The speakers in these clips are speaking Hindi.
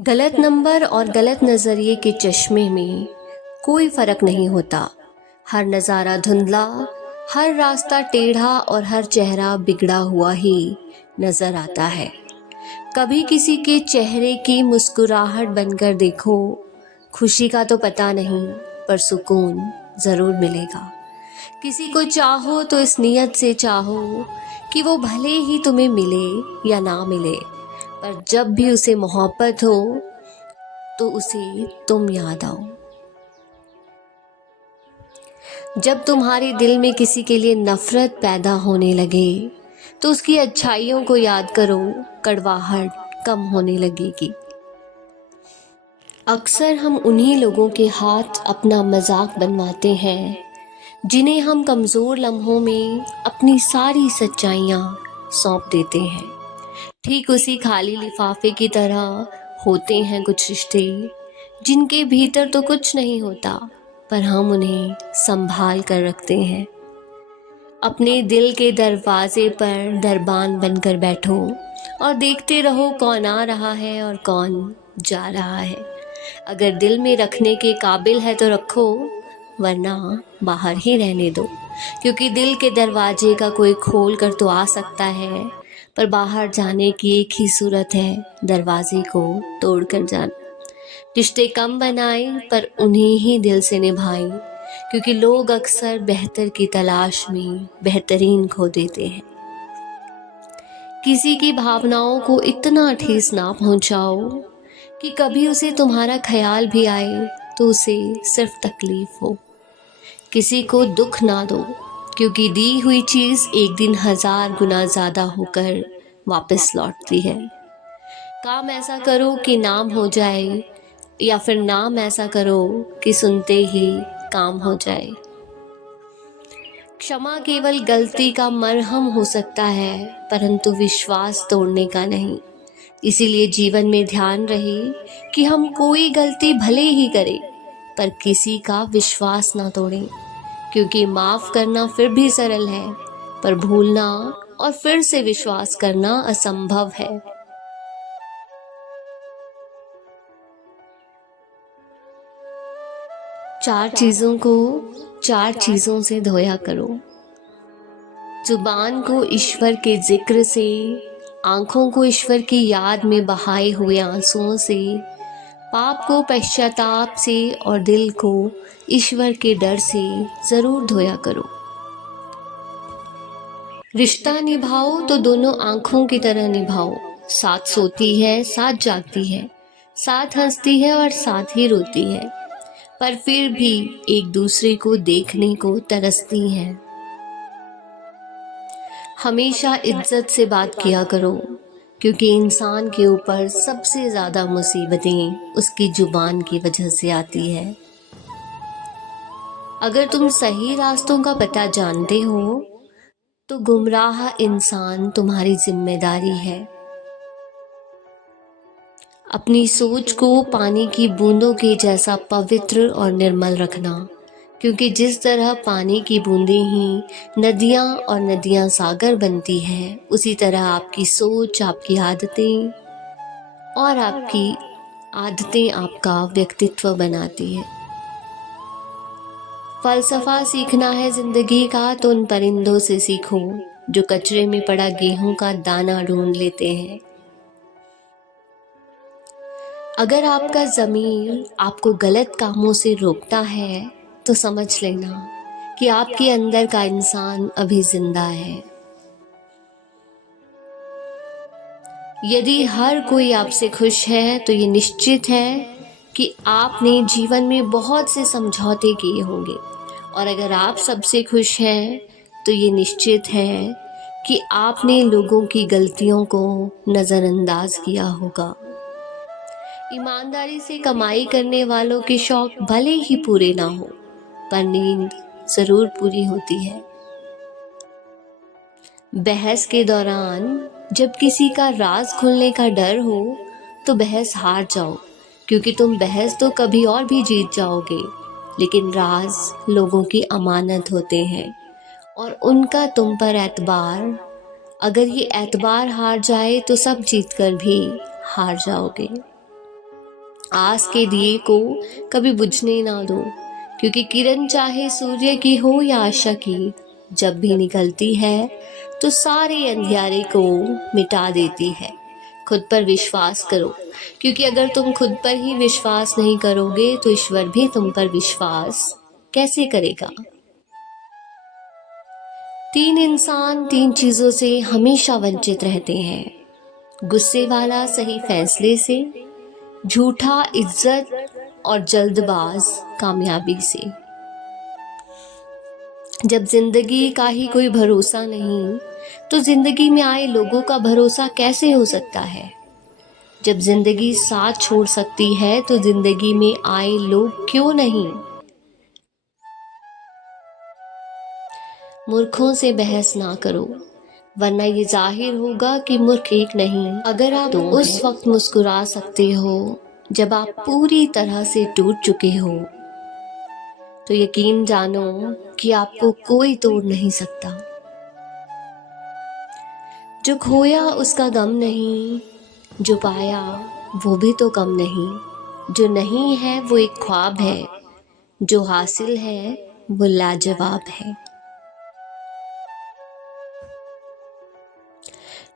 गलत नंबर और गलत नज़रिए के चश्मे में कोई फ़र्क नहीं होता। हर नज़ारा धुंधला, हर रास्ता टेढ़ा और हर चेहरा बिगड़ा हुआ ही नज़र आता है। कभी किसी के चेहरे की मुस्कुराहट बनकर देखो। खुशी का तो पता नहीं, पर सुकून ज़रूर मिलेगा। किसी को चाहो तो इस नियत से चाहो कि वो भले ही तुम्हें मिले या ना मिले, पर जब भी उसे मोहब्बत हो तो उसे तुम याद आओ। जब तुम्हारे दिल में किसी के लिए नफरत पैदा होने लगे तो उसकी अच्छाइयों को याद करो, कड़वाहट कम होने लगेगी। अक्सर हम उन्हीं लोगों के हाथ अपना मजाक बनवाते हैं जिन्हें हम कमज़ोर लम्हों में अपनी सारी सच्चाइयाँ सौंप देते हैं। ठीक उसी खाली लिफाफे की तरह होते हैं कुछ रिश्ते जिनके भीतर तो कुछ नहीं होता, पर हम उन्हें संभाल कर रखते हैं। अपने दिल के दरवाजे पर दरबान बनकर बैठो और देखते रहो कौन आ रहा है और कौन जा रहा है। अगर दिल में रखने के काबिल है तो रखो, वरना बाहर ही रहने दो, क्योंकि दिल के दरवाजे का कोई खोल कर तो आ सकता है, पर बाहर जाने की एक ही सूरत है, दरवाजे को तोड़ कर जाना। रिश्ते कम बनाए पर उन्हें ही दिल से निभाएं, क्योंकि लोग अक्सर बेहतर की तलाश में बेहतरीन खो देते हैं। किसी की भावनाओं को इतना ठेस ना पहुंचाओ कि कभी उसे तुम्हारा ख्याल भी आए तो उसे सिर्फ तकलीफ हो। किसी को दुख ना दो, क्योंकि दी हुई चीज़ एक दिन 1000 गुना ज़्यादा होकर वापस लौटती है। काम ऐसा करो कि नाम हो जाए, या फिर नाम ऐसा करो कि सुनते ही काम हो जाए। क्षमा केवल गलती का मरहम हो सकता है, परंतु विश्वास तोड़ने का नहीं। इसीलिए जीवन में ध्यान रहे कि हम कोई गलती भले ही करें, पर किसी का विश्वास ना तोड़ें, क्योंकि माफ़ करना फिर भी सरल है, पर भूलना और फिर से विश्वास करना असंभव है। चार चीज़ों को 4 चीज़ों से धोया करो। जुबान को ईश्वर के जिक्र से, आँखों को ईश्वर की याद में बहाए हुए आंसुओं से, पाप को पश्चाताप से और दिल को ईश्वर के डर से ज़रूर धोया करो। रिश्ता निभाओ तो दोनों आँखों की तरह निभाओ। साथ सोती है, साथ जागती है, साथ हंसती है और साथ ही रोती है, पर फिर भी एक दूसरे को देखने को तरसती हैं। हमेशा इज्जत से बात किया करो, क्योंकि इंसान के ऊपर सबसे ज़्यादा मुसीबतें उसकी जुबान की वजह से आती है। अगर तुम सही रास्तों का पता जानते हो तो गुमराह इंसान तुम्हारी जिम्मेदारी है। अपनी सोच को पानी की बूंदों के जैसा पवित्र और निर्मल रखना, क्योंकि जिस तरह पानी की बूंदें ही नदियाँ और नदियाँ सागर बनती हैं, उसी तरह आपकी सोच, आपकी आदतें और आपकी आदतें आपका व्यक्तित्व बनाती हैं। फलसफा सीखना है जिंदगी का तो उन परिंदों से सीखो जो कचरे में पड़ा गेहूं का दाना ढूंढ लेते हैं। अगर आपका ज़मीर आपको गलत कामों से रोकता है तो समझ लेना कि आपके अंदर का इंसान अभी जिंदा है। यदि हर कोई आपसे खुश है तो ये निश्चित है कि आपने जीवन में बहुत से समझौते किए होंगे, और अगर आप सबसे खुश हैं तो ये निश्चित है कि आपने लोगों की गलतियों को नज़रअंदाज किया होगा। ईमानदारी से कमाई करने वालों के शौक भले ही पूरे ना हो, पर नींद ज़रूर पूरी होती है। बहस के दौरान जब किसी का राज खुलने का डर हो तो बहस हार जाओ, क्योंकि तुम बहस तो कभी और भी जीत जाओगे, लेकिन राज लोगों की अमानत होते हैं और उनका तुम पर एतबार, अगर ये एतबार हार जाए तो सब जीत कर भी हार जाओगे। आस के दिए को कभी बुझने ना दो, क्योंकि किरण चाहे सूर्य की हो या आशा की, जब भी निकलती है तो सारे अंधियारे को मिटा देती है। खुद पर विश्वास करो, क्योंकि अगर तुम खुद पर ही विश्वास नहीं करोगे तो ईश्वर भी तुम पर विश्वास कैसे करेगा। 3 इंसान 3 चीजों से हमेशा वंचित रहते हैं: गुस्से वाला सही फैसले से, झूठा इज्जत, और जल्दबाज कामयाबी से। जब जिंदगी का ही कोई भरोसा नहीं तो जिंदगी में आए लोगों का भरोसा कैसे हो सकता है। जब जिंदगी साथ छोड़ सकती है तो जिंदगी में आए लोग क्यों नहीं। मूर्खों से बहस ना करो, वरना ये जाहिर होगा कि मूर्ख एक नहीं। अगर आप उस वक्त मुस्कुरा सकते हो जब आप पूरी तरह से टूट चुके हो, तो यकीन जानो कि आपको कोई तोड़ नहीं सकता। जो खोया उसका गम नहीं, जो पाया वो भी तो कम नहीं। जो नहीं है वो एक ख्वाब है, जो हासिल है वो लाजवाब है।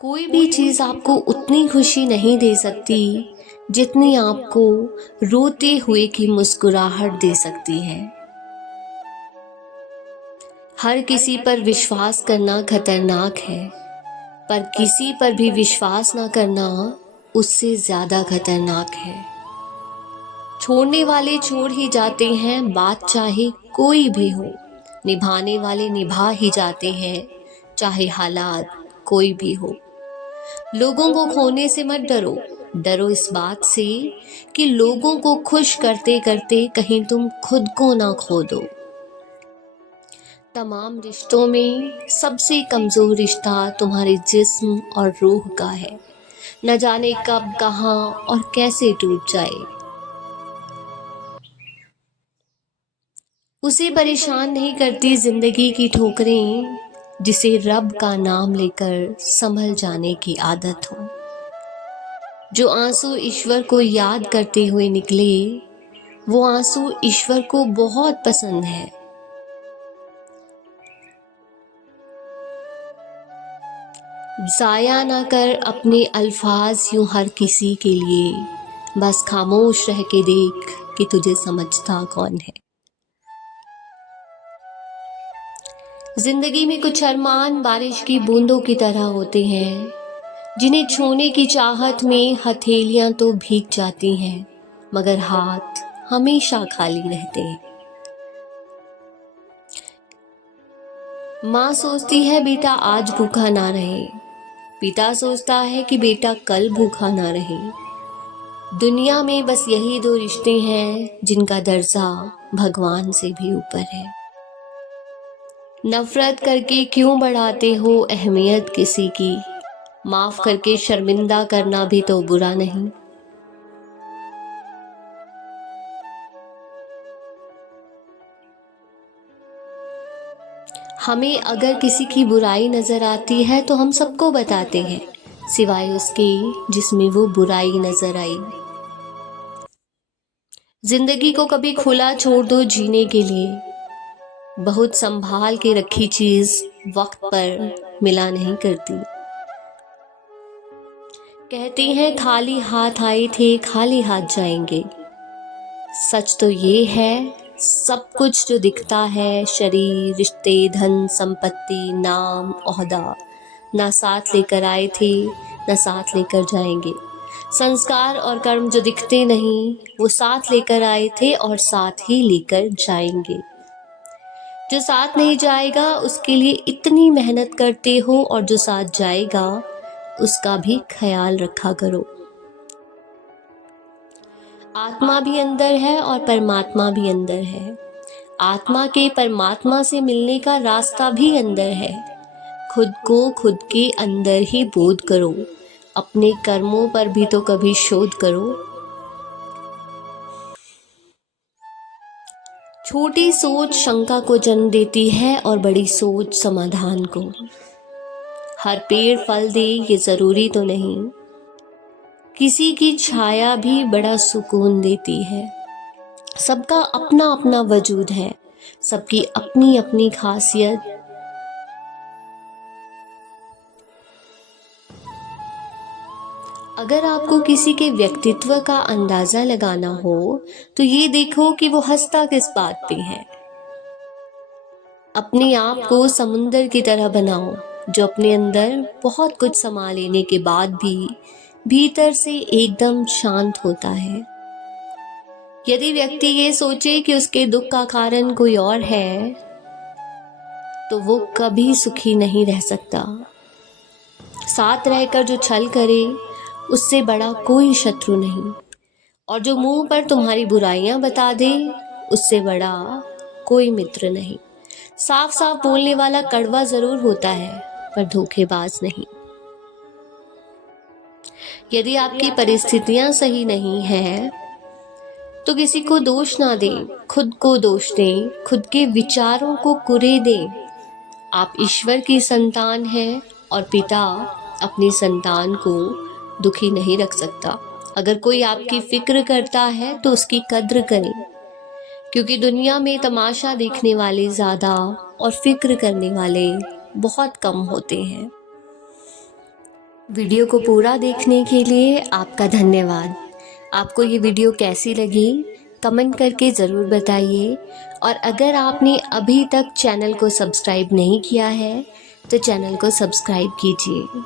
कोई भी चीज़ आपको उतनी खुशी नहीं दे सकती जितनी आपको रोते हुए की मुस्कुराहट दे सकती है। हर किसी पर विश्वास करना खतरनाक है, पर किसी पर भी विश्वास ना करना उससे ज़्यादा खतरनाक है। छोड़ने वाले छोड़ ही जाते हैं, बात चाहे कोई भी हो। निभाने वाले निभा ही जाते हैं, चाहे हालात कोई भी हो। लोगों को खोने से मत डरो, डरो इस बात से कि लोगों को खुश करते करते कहीं तुम खुद को ना खो दो। तमाम रिश्तों में सबसे कमजोर रिश्ता तुम्हारे जिस्म और रूह का है। न जाने कब, कहाँ और कैसे टूट जाए। उसे परेशान नहीं करती जिंदगी की ठोकरें, जिसे रब का नाम लेकर संभल जाने की आदत हो। जो आंसू ईश्वर को याद करते हुए निकले, वो आंसू ईश्वर को बहुत पसंद है। जाया ना कर अपने अल्फाज यूं हर किसी के लिए, बस खामोश रह के देख कि तुझे समझता कौन है। जिंदगी में कुछ अरमान बारिश की बूंदों की तरह होते हैं, जिन्हें छूने की चाहत में हथेलियां तो भीग जाती हैं, मगर हाथ हमेशा खाली रहते हैं। माँ सोचती है बेटा आज भूखा ना रहे, पिता सोचता है कि बेटा कल भूखा ना रहे। दुनिया में बस यही 2 रिश्ते हैं जिनका दर्जा भगवान से भी ऊपर है। नफरत करके क्यों बढ़ाते हो अहमियत किसी की, माफ करके शर्मिंदा करना भी तो बुरा नहीं। हमें अगर किसी की बुराई नजर आती है तो हम सबको बताते हैं, सिवाय उसके जिसमें वो बुराई नजर आई। जिंदगी को कभी खुला छोड़ दो जीने के लिए, बहुत संभाल के रखी चीज वक्त पर मिला नहीं करती। कहते हैं खाली हाथ आए थे खाली हाथ जाएंगे। सच तो ये है, सब कुछ जो दिखता है, शरीर, रिश्ते, धन संपत्ति, नाम, ओहदा, ना साथ लेकर आए थे ना साथ लेकर जाएंगे। संस्कार और कर्म जो दिखते नहीं, वो साथ लेकर आए थे और साथ ही लेकर जाएंगे। जो साथ नहीं जाएगा उसके लिए इतनी मेहनत करते हो, और जो साथ जाएगा उसका भी ख्याल रखा करो। आत्मा भी अंदर है और परमात्मा भी अंदर है। आत्मा के परमात्मा से मिलने का रास्ता भी अंदर है। खुद को खुद के अंदर ही बोध करो, अपने कर्मों पर भी तो कभी शोध करो। छोटी सोच शंका को जन्म देती है और बड़ी सोच समाधान को। हर पेड़ फल दे ये जरूरी तो नहीं, किसी की छाया भी बड़ा सुकून देती है। सबका अपना अपना वजूद है, सबकी अपनी अपनी खासियत। अगर आपको किसी के व्यक्तित्व का अंदाज़ा लगाना हो तो ये देखो कि वो हंसता किस बात पे है। अपने आप को समुंदर की तरह बनाओ जो अपने अंदर बहुत कुछ समा लेने के बाद भी भीतर से एकदम शांत होता है। यदि व्यक्ति ये सोचे कि उसके दुख का कारण कोई और है तो वो कभी सुखी नहीं रह सकता। साथ रहकर जो छल करे उससे बड़ा कोई शत्रु नहीं, और जो मुंह पर तुम्हारी बुराइयां बता दे उससे बड़ा कोई मित्र नहीं। साफ साफ बोलने वाला कड़वा जरूर होता है पर धोखेबाज नहीं। यदि आपकी परिस्थितियां सही नहीं हैं तो किसी को दोष ना दें, खुद को दोष दें, खुद के विचारों को कुरे दें। आप ईश्वर की संतान हैं और पिता अपनी संतान को दुखी नहीं रख सकता। अगर कोई आपकी फिक्र करता है तो उसकी कद्र करें, क्योंकि दुनिया में तमाशा देखने वाले ज़्यादा और फिक्र करने वाले बहुत कम होते हैं। वीडियो को पूरा देखने के लिए आपका धन्यवाद। आपको ये वीडियो कैसी लगी कमेंट करके ज़रूर बताइए, और अगर आपने अभी तक चैनल को सब्सक्राइब नहीं किया है तो चैनल को सब्सक्राइब कीजिए।